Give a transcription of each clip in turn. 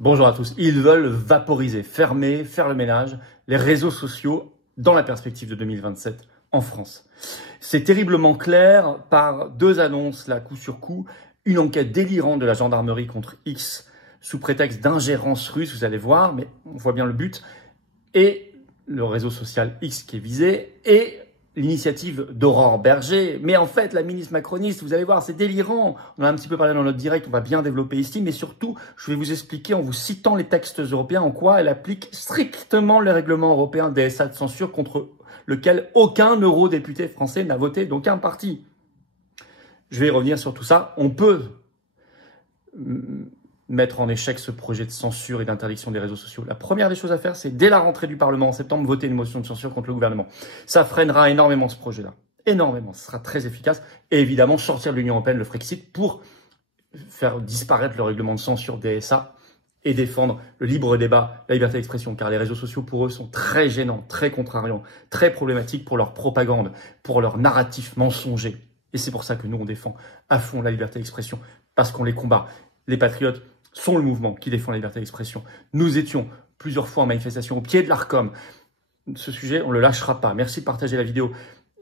Bonjour à tous. Ils veulent vaporiser, fermer, faire le ménage, les réseaux sociaux dans la perspective de 2027 en France. C'est terriblement clair par deux annonces, là, coup sur coup. Une enquête délirante de la gendarmerie contre X sous prétexte d'ingérence russe, vous allez voir, mais on voit bien le but. Et le réseau social X qui est visé et l'initiative d'Aurore Berger. Mais en fait, la ministre macroniste, vous allez voir, c'est délirant. On en a un petit peu parlé dans notre direct, on va bien développer ici. Mais surtout, je vais vous expliquer en vous citant les textes européens en quoi elle applique strictement le règlement européen DSA de censure contre lequel aucun eurodéputé français n'a voté d'aucun parti. Je vais y revenir sur tout ça. On peut mettre en échec ce projet de censure et d'interdiction des réseaux sociaux. La première des choses à faire, c'est dès la rentrée du Parlement en septembre, voter une motion de censure contre le gouvernement. Ça freinera énormément ce projet-là. Énormément. Ce sera très efficace. Et évidemment, sortir de l'Union européenne, le Frexit, pour faire disparaître le règlement de censure DSA et défendre le libre débat, la liberté d'expression. Car les réseaux sociaux, pour eux, sont très gênants, très contrariants, très problématiques pour leur propagande, pour leur narratif mensonger. Et c'est pour ça que nous, on défend à fond la liberté d'expression, parce qu'on les combat. Les patriotes sont le mouvement qui défend la liberté d'expression. Nous étions plusieurs fois en manifestation au pied de l'Arcom. Ce sujet, on ne le lâchera pas. Merci de partager la vidéo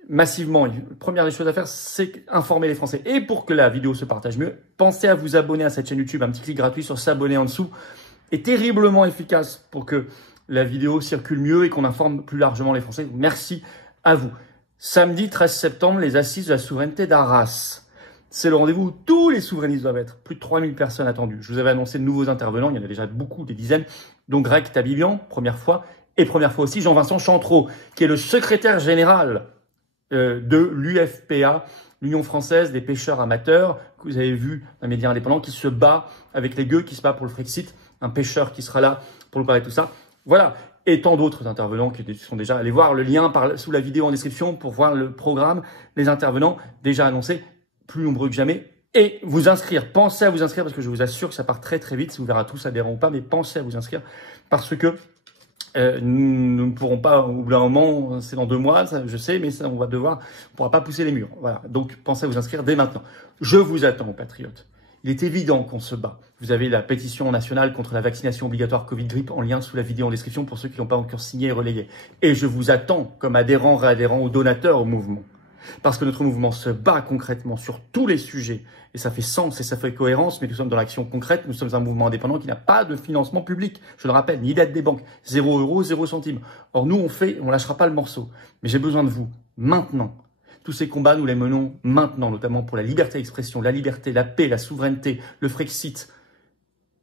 massivement. La première des choses à faire, c'est informer les Français. Et pour que la vidéo se partage mieux, pensez à vous abonner à cette chaîne YouTube. Un petit clic gratuit sur s'abonner en dessous est terriblement efficace pour que la vidéo circule mieux et qu'on informe plus largement les Français. Merci à vous. Samedi 13 septembre, les assises de la souveraineté d'Arras. C'est le rendez-vous où tous les souverainistes doivent être. Plus de 3000 personnes attendues. Je vous avais annoncé de nouveaux intervenants. Il y en a déjà beaucoup, des dizaines. Donc Greg Tabibian, première fois. Et première fois aussi Jean-Vincent Chantreau, qui est le secrétaire général de l'UFPA, l'Union française des pêcheurs amateurs, que vous avez vu, un média indépendant qui se bat avec les gueux, qui se bat pour le Frexit. Un pêcheur qui sera là pour nous parler de tout ça. Voilà. Et tant d'autres intervenants qui sont déjà... Allez voir le lien sous la vidéo en description pour voir le programme, les intervenants déjà annoncés, plus nombreux que jamais, et vous inscrire. Pensez à vous inscrire parce que je vous assure que ça part très très vite, si vous verrez tous adhérents ou pas, mais pensez à vous inscrire parce que nous ne pourrons pas, au bout d'un moment, c'est dans 2 mois, ça, je sais, mais ça, on pourra pas pousser les murs. Voilà. Donc pensez à vous inscrire dès maintenant. Je vous attends, patriotes. Il est évident qu'on se bat. Vous avez la pétition nationale contre la vaccination obligatoire Covid-grippe en lien sous la vidéo en description pour ceux qui n'ont pas encore signé et relayé. Et je vous attends comme adhérents, réadhérents ou donateurs au mouvement. Parce que notre mouvement se bat concrètement sur tous les sujets. Et ça fait sens et ça fait cohérence, mais nous sommes dans l'action concrète. Nous sommes un mouvement indépendant qui n'a pas de financement public. Je le rappelle, ni d'aide des banques. 0 €, 0 centimes. Or, nous, on lâchera pas le morceau. Mais j'ai besoin de vous, maintenant. Tous ces combats, nous les menons maintenant, notamment pour la liberté d'expression, la liberté, la paix, la souveraineté, le Frexit.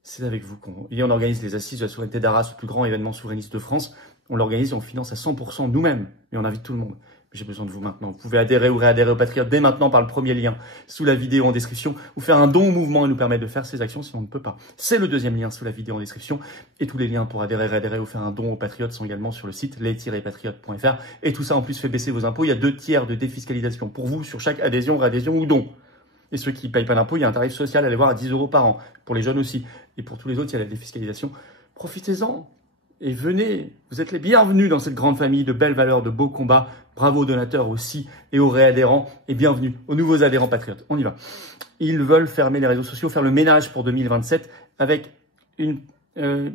C'est avec vous et on organise les assises de la souveraineté d'Arras, le plus grand événement souverainiste de France. On l'organise et on finance à 100% nous-mêmes. Et on invite tout le monde. J'ai besoin de vous maintenant. Vous pouvez adhérer ou réadhérer au Patriote dès maintenant par le premier lien sous la vidéo en description ou faire un don au mouvement et nous permettre de faire ces actions si on ne peut pas. C'est le deuxième lien sous la vidéo en description et tous les liens pour adhérer, réadhérer ou faire un don au Patriote sont également sur le site les-patriotes.fr et tout ça en plus fait baisser vos impôts. Il y a 2 tiers de défiscalisation pour vous sur chaque adhésion, réadhésion ou don. Et ceux qui ne payent pas d'impôts, il y a un tarif social, allez voir, à 10 € par an. Pour les jeunes aussi. Et pour tous les autres, il y a la défiscalisation. Profitez-en. Et venez, vous êtes les bienvenus dans cette grande famille de belles valeurs, de beaux combats. Bravo aux donateurs aussi et aux réadhérents et bienvenue aux nouveaux adhérents patriotes. On y va. Ils veulent fermer les réseaux sociaux, faire le ménage pour 2027 avec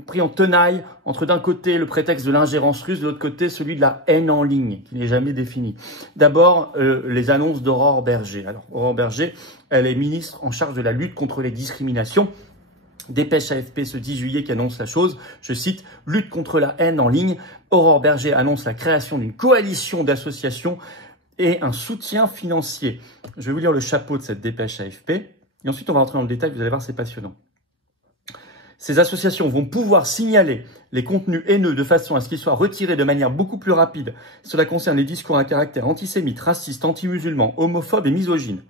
pris en tenaille entre d'un côté le prétexte de l'ingérence russe, de l'autre côté celui de la haine en ligne qui n'est jamais définie. D'abord, les annonces d'Aurore Berger. Alors, Aurore Berger, elle est ministre en charge de la lutte contre les discriminations. Dépêche AFP ce 10 juillet qui annonce la chose, je cite, « Lutte contre la haine en ligne ». Aurore Berger annonce la création d'une coalition d'associations et un soutien financier. Je vais vous lire le chapeau de cette dépêche AFP et ensuite on va rentrer dans le détail, vous allez voir, c'est passionnant. Ces associations vont pouvoir signaler les contenus haineux de façon à ce qu'ils soient retirés de manière beaucoup plus rapide. Cela concerne les discours à caractère antisémite, raciste, anti-musulman, homophobe et misogyne.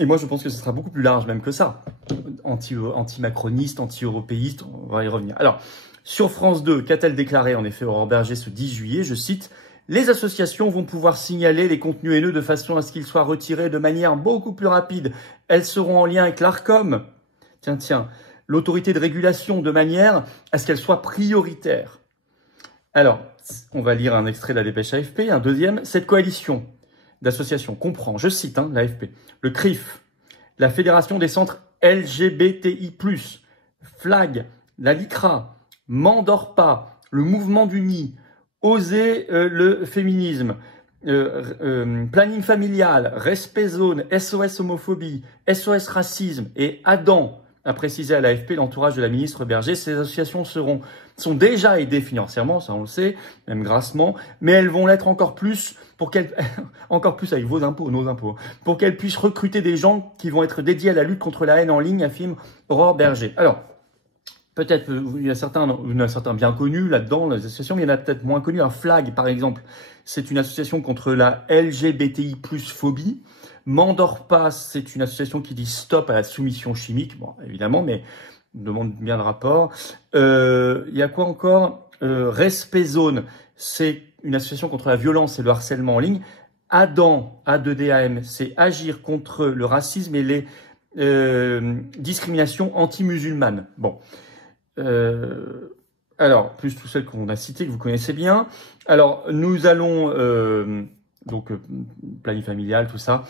Et moi, je pense que ce sera beaucoup plus large même que ça. Anti-macroniste, anti-européiste, on va y revenir. Alors, sur France 2, qu'a-t-elle déclaré en effet Aurore Berger ce 10 juillet? Je cite, « Les associations vont pouvoir signaler les contenus haineux de façon à ce qu'ils soient retirés de manière beaucoup plus rapide. Elles seront en lien avec l'Arcom. » Tiens, l'autorité de régulation de manière à ce qu'elle soit prioritaire. Alors, on va lire un extrait de la dépêche AFP, un deuxième. Cette coalition d'associations comprend, je cite l'AFP, le CRIF, la Fédération des centres LGBTI+, Flag, la LICRA, M'endors pas, le mouvement du nid, Oser le féminisme, planning familial, respect zone, SOS homophobie, SOS racisme et Adam, a précisé à l'AFP l'entourage de la ministre Berger. Ces associations sont déjà aidées financièrement, ça on le sait, même grassement, mais elles vont l'être encore plus encore plus avec vos impôts, nos impôts, pour qu'elles puissent recruter des gens qui vont être dédiés à la lutte contre la haine en ligne, affirme Aurore Berger. Alors, peut-être, il y a certains bien connus là-dedans, les associations, mais il y en a peut-être moins connus. Un Flag, par exemple, c'est une association contre la LGBTI+, phobie. M'endors pas, c'est une association qui dit stop à la soumission chimique. Bon, évidemment, mais on demande bien le rapport. Il y a quoi encore? Respect Zone, c'est une association contre la violence et le harcèlement en ligne. Adam, A2DAM, c'est agir contre le racisme et les discriminations anti-musulmanes. Bon. Alors, plus toutes celles qu'on a citées, que vous connaissez bien. Alors, nous allons, planning familial, tout ça,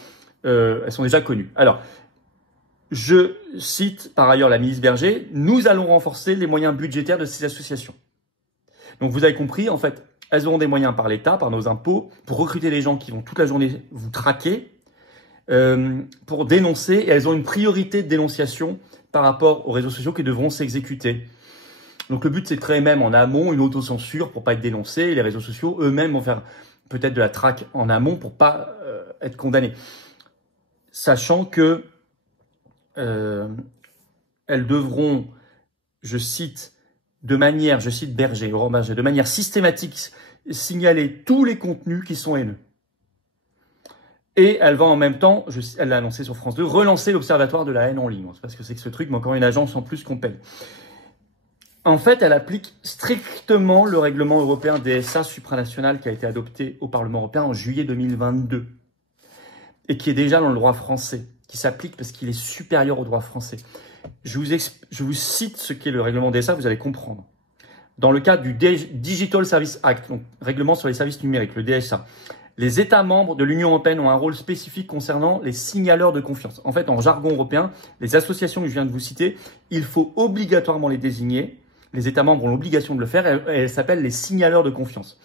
elles sont déjà connues. Alors, je cite par ailleurs la ministre Berger, nous allons renforcer les moyens budgétaires de ces associations. Donc, vous avez compris, en fait, elles auront des moyens par l'État, par nos impôts, pour recruter des gens qui vont toute la journée vous traquer, pour dénoncer, et elles ont une priorité de dénonciation par rapport aux réseaux sociaux qui devront s'exécuter. Donc le but, c'est de créer même en amont une autocensure pour pas être dénoncé. Et les réseaux sociaux eux-mêmes vont faire peut-être de la traque en amont pour pas être condamnés. Sachant que elles devront, je cite Berger, Aurore Berger, de manière systématique signaler tous les contenus qui sont haineux. Et elle va en même temps, elle l'a annoncé sur France 2, relancer l'Observatoire de la haine en ligne. On sait pas ce que c'est que ce truc, mais encore une agence en plus qu'on paye. En fait, elle applique strictement le règlement européen DSA supranational qui a été adopté au Parlement européen en juillet 2022 et qui est déjà dans le droit français, qui s'applique parce qu'il est supérieur au droit français. Je vous cite ce qu'est le règlement DSA, vous allez comprendre. Dans le cadre du Digital Service Act, donc règlement sur les services numériques, le DSA, les États membres de l'Union européenne ont un rôle spécifique concernant les signaleurs de confiance. En fait, en jargon européen, les associations que je viens de vous citer, il faut obligatoirement les désigner. Les États membres ont l'obligation de le faire et elles s'appellent les signaleurs de confiance.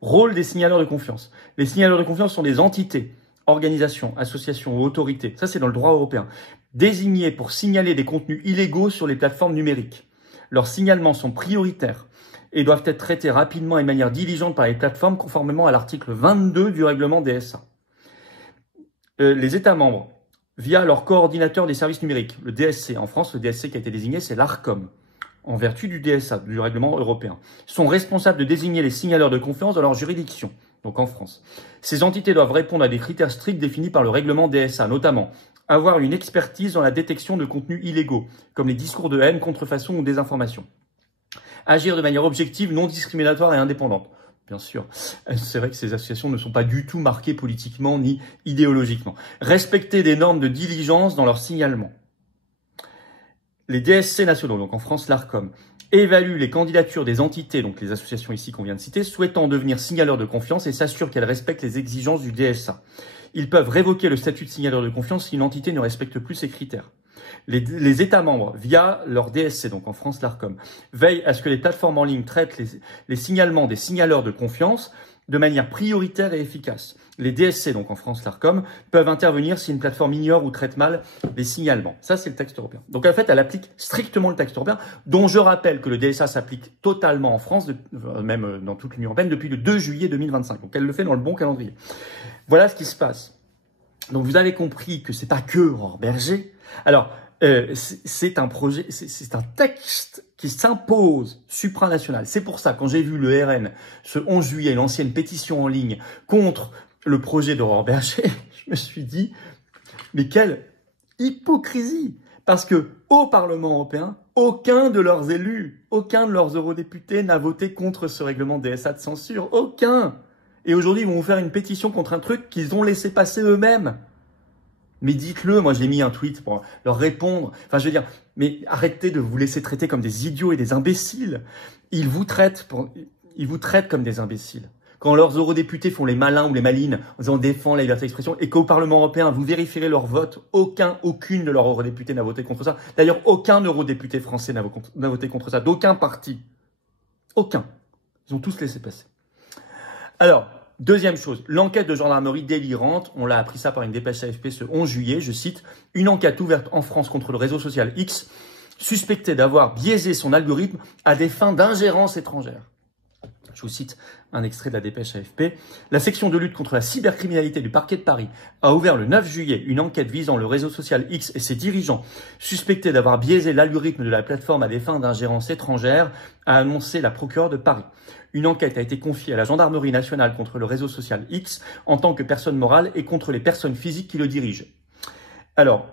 Rôle des signaleurs de confiance. Les signaleurs de confiance sont des entités, organisations, associations ou autorités. Ça, c'est dans le droit européen. Désignés pour signaler des contenus illégaux sur les plateformes numériques. Leurs signalements sont prioritaires et doivent être traités rapidement et de manière diligente par les plateformes conformément à l'article 22 du règlement DSA. Les États membres, via leur coordinateur des services numériques, le DSC, en France, le DSC qui a été désigné, c'est l'ARCOM, en vertu du DSA, du règlement européen, sont responsables de désigner les signaleurs de confiance dans leur juridiction, donc en France. Ces entités doivent répondre à des critères stricts définis par le règlement DSA, notamment avoir une expertise dans la détection de contenus illégaux, comme les discours de haine, contrefaçon ou désinformation. Agir de manière objective, non discriminatoire et indépendante. Bien sûr, c'est vrai que ces associations ne sont pas du tout marquées politiquement ni idéologiquement. Respecter des normes de diligence dans leur signalement. Les DSC nationaux, donc en France l'ARCOM, évaluent les candidatures des entités, donc les associations ici qu'on vient de citer, souhaitant devenir signaleurs de confiance et s'assurent qu'elles respectent les exigences du DSA. Ils peuvent révoquer le statut de signaleur de confiance si une entité ne respecte plus ces critères. Les États membres, via leur DSC, donc en France l'ARCOM, veillent à ce que les plateformes en ligne traitent les signalements des signaleurs de confiance de manière prioritaire et efficace. Les DSC, donc en France l'ARCOM, peuvent intervenir si une plateforme ignore ou traite mal les signalements. Ça, c'est le texte européen. Donc en fait, elle applique strictement le texte européen, dont je rappelle que le DSA s'applique totalement en France, même dans toute l'Union européenne, depuis le 2 juillet 2025. Donc elle le fait dans le bon calendrier. Voilà ce qui se passe. Donc vous avez compris que c'est pas que Aurore Berger. Alors, c'est un projet, c'est un texte qui s'impose supranational. C'est pour ça, quand j'ai vu le RN, ce 11 juillet, l'ancienne pétition en ligne contre le projet d'Aurore Berger, je me suis dit, mais quelle hypocrisie! Parce que au Parlement européen, aucun de leurs élus, aucun de leurs eurodéputés n'a voté contre ce règlement DSA de censure. Aucun! Et aujourd'hui, ils vont vous faire une pétition contre un truc qu'ils ont laissé passer eux-mêmes. Mais dites-le, moi je l'ai mis un tweet pour leur répondre. Enfin, je veux dire, mais arrêtez de vous laisser traiter comme des idiots et des imbéciles. Ils vous traitent comme des imbéciles. quand leurs eurodéputés font les malins ou les malines en disant on défend la liberté d'expression et qu'au Parlement européen, vous vérifierez leur vote, aucune de leurs eurodéputés n'a voté contre ça. D'ailleurs, aucun eurodéputé français n'a voté contre ça, d'aucun parti. Aucun. Ils ont tous laissé passer. Alors, deuxième chose, l'enquête de gendarmerie délirante, on l'a appris ça par une dépêche AFP ce 11 juillet, je cite, « Une enquête ouverte en France contre le réseau social X, suspecté d'avoir biaisé son algorithme à des fins d'ingérence étrangère. » Je vous cite un extrait de la dépêche AFP. La section de lutte contre la cybercriminalité du parquet de Paris a ouvert le 9 juillet une enquête visant le réseau social X et ses dirigeants suspectés d'avoir biaisé l'algorithme de la plateforme à des fins d'ingérence étrangère, a annoncé la procureure de Paris. Une enquête a été confiée à la gendarmerie nationale contre le réseau social X en tant que personne morale et contre les personnes physiques qui le dirigent. Alors,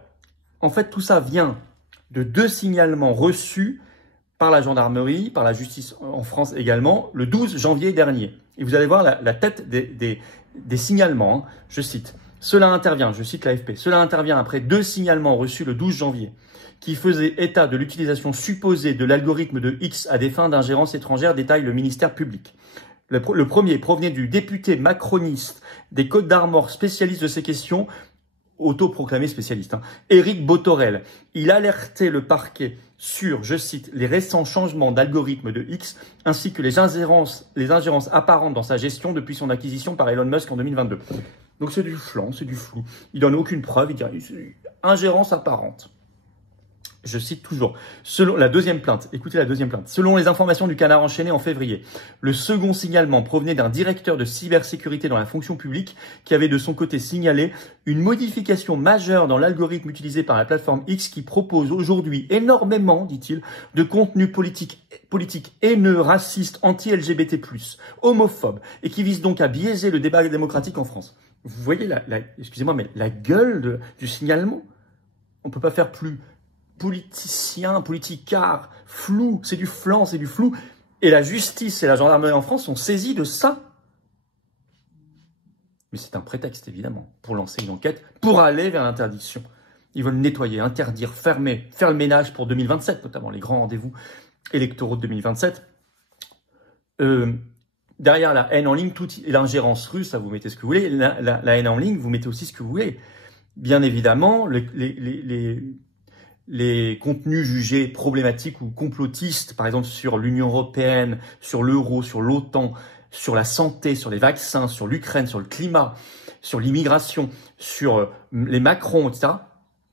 en fait, tout ça vient de 2 signalements reçus par la gendarmerie, par la justice en France également, le 12 janvier dernier. Et vous allez voir la tête des signalements. Hein. Je cite. Cela intervient, je cite l'AFP, cela intervient après 2 signalements reçus le 12 janvier qui faisaient état de l'utilisation supposée de l'algorithme de X à des fins d'ingérence étrangère, détaille le ministère public. Le premier provenait du député macroniste des Côtes d'Armor, spécialiste de ces questions, autoproclamé spécialiste, Éric Botorel. Il alertait le parquet sur, je cite, les récents changements d'algorithme de X, ainsi que les ingérences apparentes dans sa gestion depuis son acquisition par Elon Musk en 2022. Donc c'est du flan, c'est du flou. Il donne aucune preuve, il dit ingérence apparente. Je cite toujours, selon la deuxième plainte, écoutez la deuxième plainte, selon les informations du Canard enchaîné en février, le second signalement provenait d'un directeur de cybersécurité dans la fonction publique qui avait de son côté signalé une modification majeure dans l'algorithme utilisé par la plateforme X qui propose aujourd'hui énormément, dit-il, de contenu politique haineux, raciste, anti-LGBT+, homophobe, et qui vise donc à biaiser le débat démocratique en France. Vous voyez excusez-moi, mais la gueule du signalement? On peut pas faire plus politicien, politicard, flou, c'est du flan, c'est du flou. Et la justice et la gendarmerie en France sont saisis de ça. Mais c'est un prétexte, évidemment, pour lancer une enquête, pour aller vers l'interdiction. Ils veulent nettoyer, interdire, fermer, faire le ménage pour 2027, notamment les grands rendez-vous électoraux de 2027. Derrière la haine en ligne, l'ingérence russe, ça vous mettez ce que vous voulez. La haine en ligne, vous mettez aussi ce que vous voulez. Bien évidemment, les contenus jugés problématiques ou complotistes, par exemple sur l'Union européenne, sur l'euro, sur l'OTAN, sur la santé, sur les vaccins, sur l'Ukraine, sur le climat, sur l'immigration, sur les Macron, etc.,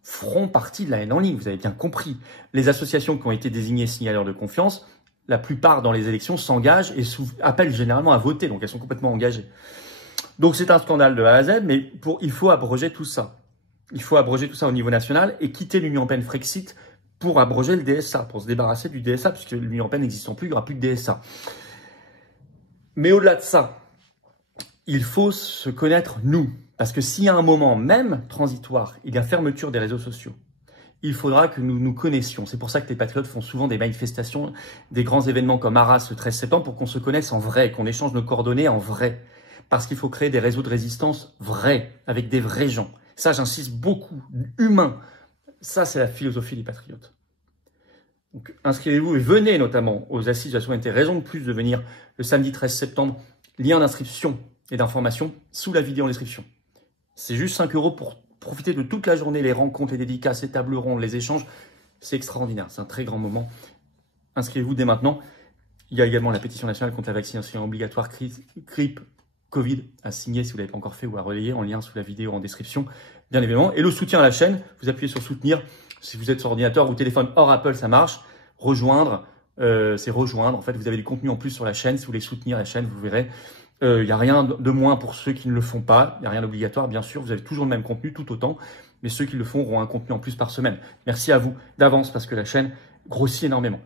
feront partie de la haine en ligne, vous avez bien compris. Les associations qui ont été désignées signaleurs de confiance, la plupart dans les élections s'engagent et appellent généralement à voter, donc elles sont complètement engagées. Donc c'est un scandale de A à Z, mais il faut abroger tout ça. Il faut abroger tout ça au niveau national et quitter l'Union européenne Frexit pour abroger le DSA, pour se débarrasser du DSA, puisque l'Union européenne n'existant plus, il n'y aura plus de DSA. Mais au-delà de ça, il faut se connaître nous. Parce que s'il y a un moment, même transitoire, il y a fermeture des réseaux sociaux, il faudra que nous nous connaissions. C'est pour ça que les patriotes font souvent des manifestations, des grands événements comme Arras le 13 septembre, pour qu'on se connaisse en vrai, qu'on échange nos coordonnées en vrai. Parce qu'il faut créer des réseaux de résistance vrais, avec des vrais gens. Ça, j'insiste beaucoup, humain. Ça, c'est la philosophie des patriotes. Donc, inscrivez-vous et venez notamment aux Assises de la souveraineté. Raison de plus de venir le samedi 13 septembre. Lien d'inscription et d'information sous la vidéo en description. C'est juste 5 € pour profiter de toute la journée, les rencontres, les dédicaces, les tables rondes, les échanges. C'est extraordinaire, c'est un très grand moment. Inscrivez-vous dès maintenant. Il y a également la pétition nationale contre la vaccination obligatoire grippe Covid à signer si vous ne l'avez pas encore fait ou à relayer en lien sous la vidéo en description, bien évidemment. Et le soutien à la chaîne, vous appuyez sur soutenir. Si vous êtes sur ordinateur ou téléphone hors Apple, ça marche. Rejoindre, c'est rejoindre. En fait, vous avez du contenu en plus sur la chaîne. Si vous voulez soutenir la chaîne, vous verrez. Il n'y a rien de moins pour ceux qui ne le font pas. Il n'y a rien d'obligatoire, bien sûr. Vous avez toujours le même contenu, tout autant. Mais ceux qui le font auront un contenu en plus par semaine. Merci à vous d'avance parce que la chaîne grossit énormément.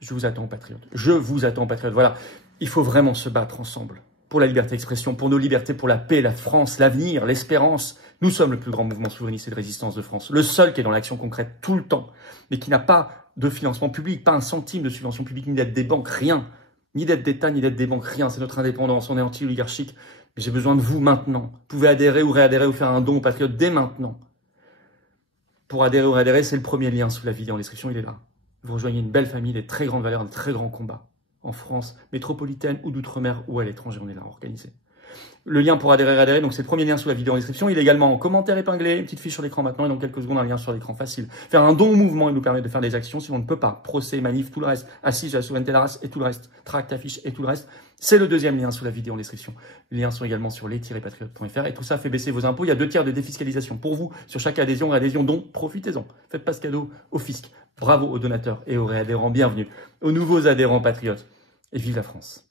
Je vous attends, patriotes. Je vous attends, patriotes. Voilà. Il faut vraiment se battre ensemble pour la liberté d'expression, pour nos libertés, pour la paix, la France, l'avenir, l'espérance. Nous sommes le plus grand mouvement souverainiste et de résistance de France. Le seul qui est dans l'action concrète tout le temps, mais qui n'a pas de financement public, pas un centime de subvention publique, ni d'aide des banques, rien. Ni d'aide d'État, ni d'aide des banques, rien. C'est notre indépendance, on est anti-oligarchique. Mais j'ai besoin de vous maintenant. Vous pouvez adhérer ou réadhérer ou faire un don aux patriotes dès maintenant. Pour adhérer ou réadhérer, c'est le premier lien sous la vidéo en description, il est là. Vous rejoignez une belle famille, des très grandes valeurs, des très grands combats. en France métropolitaine ou d'outre-mer ou à l'étranger, on est là organisé. Le lien pour adhérer, donc c'est le premier lien sous la vidéo en description. Il est également en commentaire épinglé, une petite fiche sur l'écran maintenant et dans quelques secondes un lien sur l'écran facile. Faire un don au mouvement, il nous permet de faire des actions si on ne peut pas. Procès, manif, tout le reste, assise à la souveraineté de la race et tout le reste, tract, affiche et tout le reste. C'est le deuxième lien sous la vidéo en description. Les liens sont également sur les-patriotes.fr et tout ça fait baisser vos impôts. Il y a 2 tiers de défiscalisation pour vous sur chaque adhésion dont profitez-en. Faites pas ce cadeau au fisc. Bravo aux donateurs et aux réadhérents. Bienvenue aux nouveaux adhérents patriotes et vive la France.